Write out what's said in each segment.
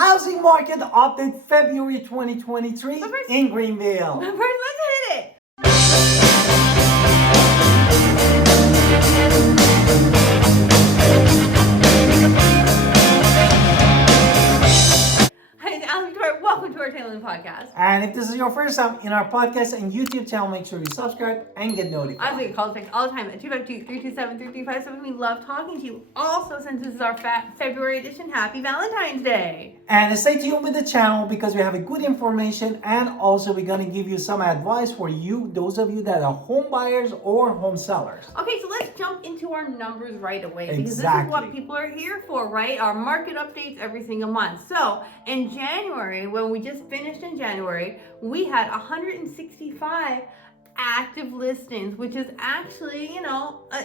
housing market update February 2023 in Greenville. First, let's hit it. Hi, it's Alex Victoria. Welcome to our Tailoring Podcast. And if this is your first time in our podcast and YouTube channel, make sure you subscribe and get notified. I get calls all the time at 252-327-3357. We love talking to you. Also, since this is our February edition, happy Valentine's Day. And stay tuned with the channel because we have a good information, and also we're going to give you some advice for you, those of you that are home buyers or home sellers. Okay, so let's jump into our numbers right away because Exactly. this is what people are here for, right? Our market updates every single month. So in January, when we just finished in January, we had 165 active listings, which is actually,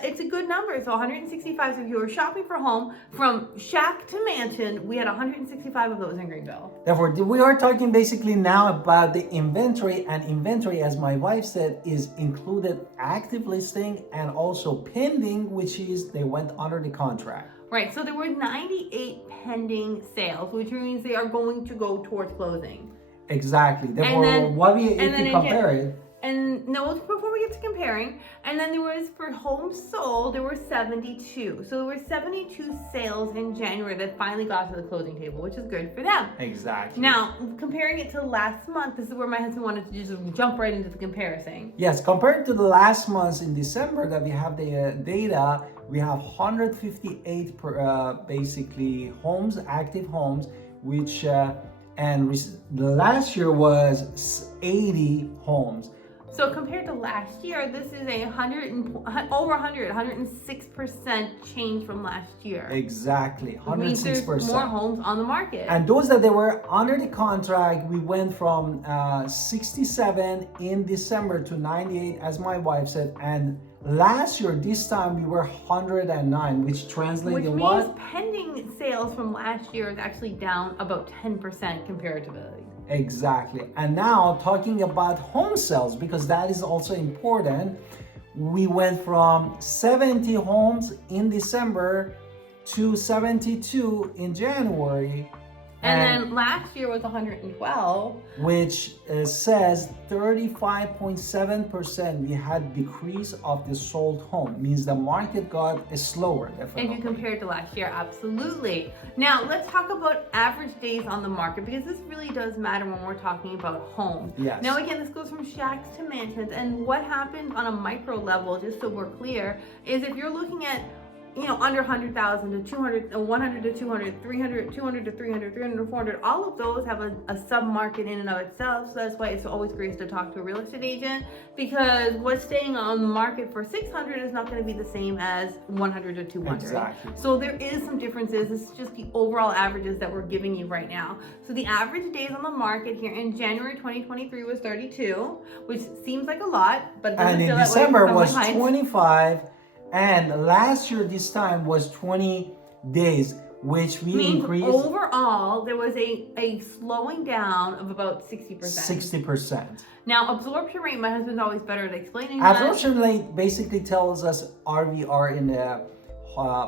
it's a good number. So 165. So if you were shopping for home from shack to mansion, we had 165 of those in Greenville. Therefore, we are talking basically now about the inventory, and inventory, as my wife said, is included active listing and also pending, which is they went under the contract. Right, so there were 98 pending sales, which means they are going to go towards closing. Exactly. Therefore, if you compare it. And no, before we get to comparing, and then there was for homes sold, there were 72. So there were 72 sales in January that finally got to the closing table, which is good for them. Exactly. Now, comparing it to last month, this is where my husband wanted to just jump right into the comparison. Yes, compared to the last month in December that we have the data, we have 158 basically homes, active homes, which the last year was 80 homes. So compared to last year, this is a 106% change from last year. Exactly, 106%. Which means there's more homes on the market. And those that they were under the contract, we went from 67 in December to 98, as my wife said. And last year, this time, we were 109, which translated Which what? means pending sales from last year is actually down about 10% comparatively. Exactly. And now talking about home sales, because that is also important, we went from 70 homes in December to 72 in January. And then last year was 112. Which says 35.7% we had decrease of the sold home. Means the market got slower, definitely. If you compare it to last year, absolutely. Now, let's talk about average days on the market, because this really does matter when we're talking about homes. Yes. Now, again, this goes from shacks to mansions. And what happens on a micro level, just so we're clear, is if you're looking at under 100,000 to 200, 100 to 200, 300, 200 to 300, 300 to 400, all of those have a sub-market in and of itself. So that's why it's always great to talk to a real estate agent, because what's staying on the market for 600 is not going to be the same as 100 to 200. Exactly. So there is some differences. This is just the overall averages that we're giving you right now. So the average days on the market here in January 2023 was 32, which seems like a lot, but it doesn't and in feel that way December for was some clients. 25. And last year, this time was 20 days, which we means increased. Overall, there was a slowing down of about 60%. 60%. Now, absorption rate, my husband's always better at explaining Absorption rate basically tells us are we are in a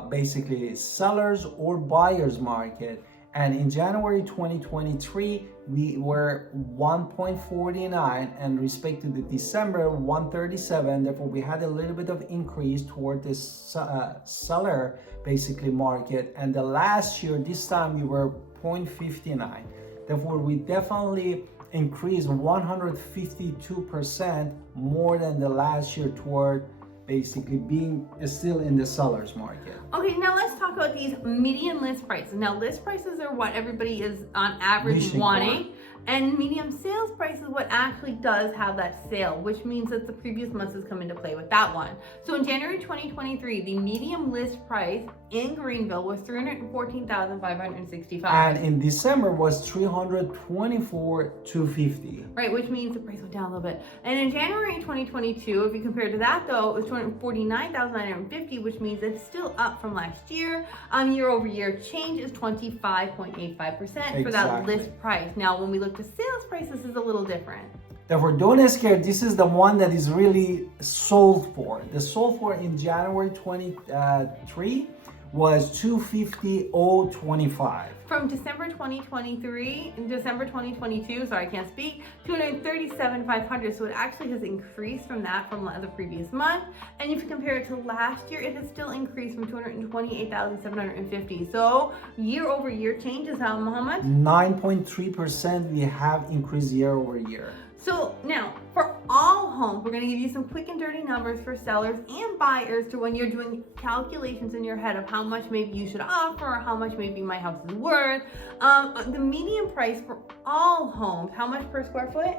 basically sellers or buyers market. And in January 2023, we were 1.49, and respect to the December 137. Therefore, we had a little bit of increase toward this seller basically market. And the last year, this time we were 0.59. Therefore, we definitely increased 152% more than the last year toward basically being still in the seller's market. Okay, now let's talk about these median list prices. Now, list prices are what everybody is on average wanting. And medium sales price is what actually does have that sale, which means that the previous months has come into play with that one. So in January 2023, the medium list price in Greenville was $314,565. And in December was $324,250. Right, which means the price went down a little bit. And in January 2022, if you compare to that though, it was $249,950, which means it's still up from last year. Year over year change is 25.85% for that list price. Now, when we look to sales price, this is a little different. Therefore, don't get scared. This is the one that is really sold for. The sold for in January 23 was $250,025. From December 2023 and December 2022, sorry, I can't speak, $237,500. So it actually has increased from that from the previous month. And if you compare it to last year, it has still increased from $228,750. So year over year change is how much? 9.3% we have increased year over year. So now, for all homes, we're going to give you some quick and dirty numbers for sellers and buyers to when you're doing calculations in your head of how much maybe you should offer or how much maybe my house is worth. The median price for all homes, how much per square foot?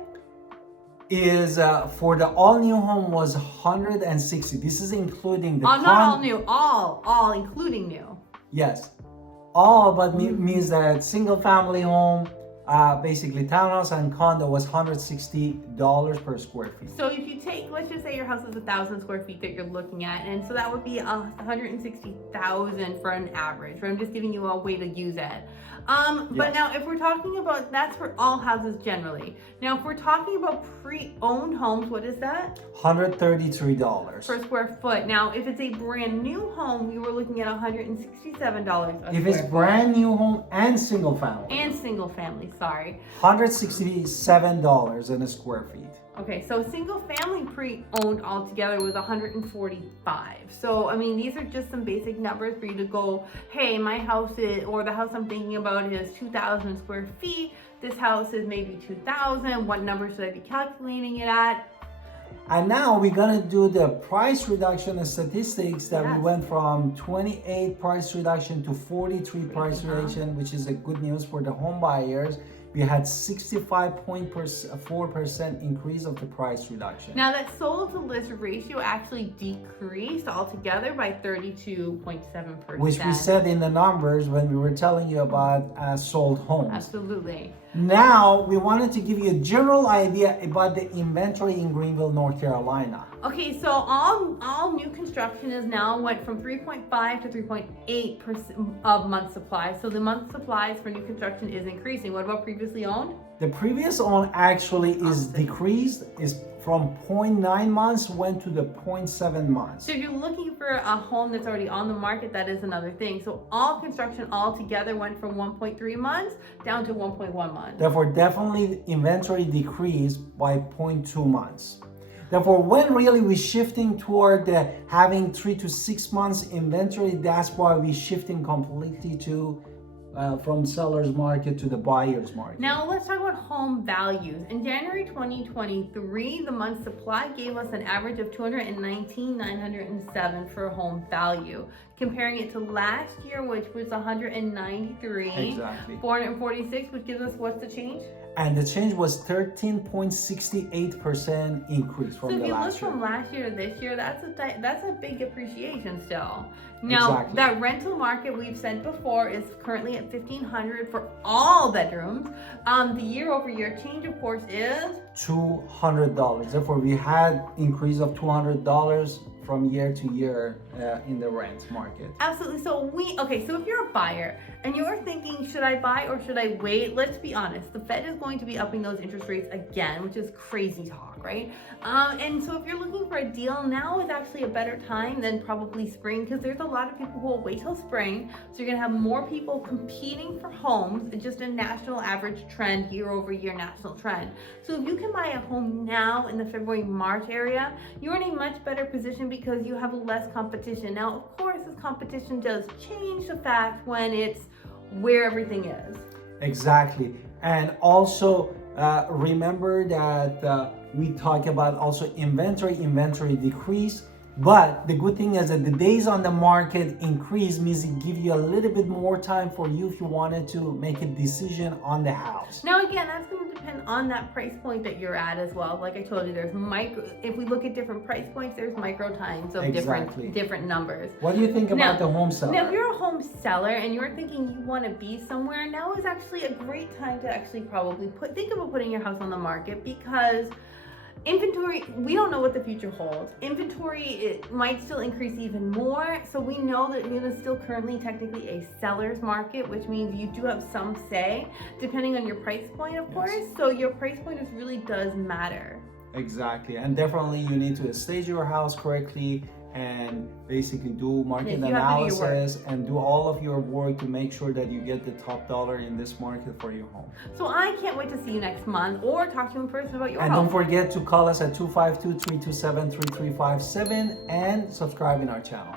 Is for the all new home was 160. This is including the not all new, all including new. Yes, all, but means that single family home, basically townhouse and condo was $160 per square feet. So if you take, let's just say your house is 1,000 square feet that you're looking at, and so that would be $160,000 for an average. Right? I'm just giving you a way to use it. But now if we're talking about, that's for all houses generally. Now if we're talking about pre-owned homes, what is that? $133 per square foot. Now if it's a brand new home, we were looking at $167 if it's brand new home and single family. And single family, sorry. $167 in a square feet. Okay, so single family pre-owned altogether was $145. So, I mean, these are just some basic numbers for you to go, hey, my house is, or the house I'm thinking about is 2,000 square feet. This house is maybe 2,000. What number should I be calculating it at? And now we're gonna do the price reduction and statistics that we went from 28 price reduction to 43 price reduction, which is a good news for the home buyers. We had 65.4% increase of the price reduction. Now that sold to list ratio actually decreased altogether by 32.7%. Which we said in the numbers when we were telling you about sold homes. Absolutely. Now we wanted to give you a general idea about the inventory in Greenville, North Carolina. Okay, so all new construction is now went from 3.5 to 3.8% of month supply. So the month supplies for new construction is increasing. What about previously owned? The previous owned actually is decreased, is from 0.9 months went to the 0.7 months. So if you're looking for a home that's already on the market, that is another thing. So all construction altogether went from 1.3 months down to 1.1 months. Therefore, definitely inventory decreased by 0.2 months. Therefore, when really we're shifting toward the having 3 to 6 months inventory, that's why we're shifting completely to from seller's market to the buyer's market. Now let's talk about home values. In January 2023, the month supply gave us an average of $219,907 for home value. Comparing it to last year, which was $193,446, which gives us what's the change? And the change was 13.68% increase from the last year. So if you look from last year to this year, that's a big appreciation still. Now, that rental market we've said before is currently at $1,500 for all bedrooms. The year over year change, of course, is $200. Therefore, we had increase of $200 from year to year in the rent market. Absolutely. So so if you're a buyer and you're thinking, should I buy or should I wait? Let's be honest. The Fed is going to be upping those interest rates again, which is crazy talk, right? And so if you're looking for a deal, now is actually a better time than probably spring, because there's a lot of people who will wait till spring. So you're going to have more people competing for homes. It's just a national average trend, year over year national trend. So if you can buy a home now in the February, March area, you're in a much better position because you have less competition. Now, of course, this competition does change the fact when it's where everything is. Exactly. And also remember that we talk about also inventory decrease. But the good thing is that the days on the market increase means it gives you a little bit more time for you if you wanted to make a decision on the house. Now again, that's going to depend on that price point that you're at as well. Like I told you, there's if we look at different price points, there's micro times of different numbers. What do you think about the home seller? Now if you're a home seller and you're thinking you want to be somewhere, now is actually a great time to actually probably think about putting your house on the market, because inventory, we don't know what the future holds. Inventory, it might still increase even more. So we know that it is still currently technically a seller's market, which means you do have some say, depending on your price point, of course. So your price point really does matter. Exactly. And definitely you need to stage your house correctly and basically do market Yes, you have to do your work. analysis and do all of your work to make sure that you get the top dollar in this market for your home. So I can't wait to see you next month or talk to you in person about your And home. don't forget to call us at 252-327-3357 and subscribe in our channel.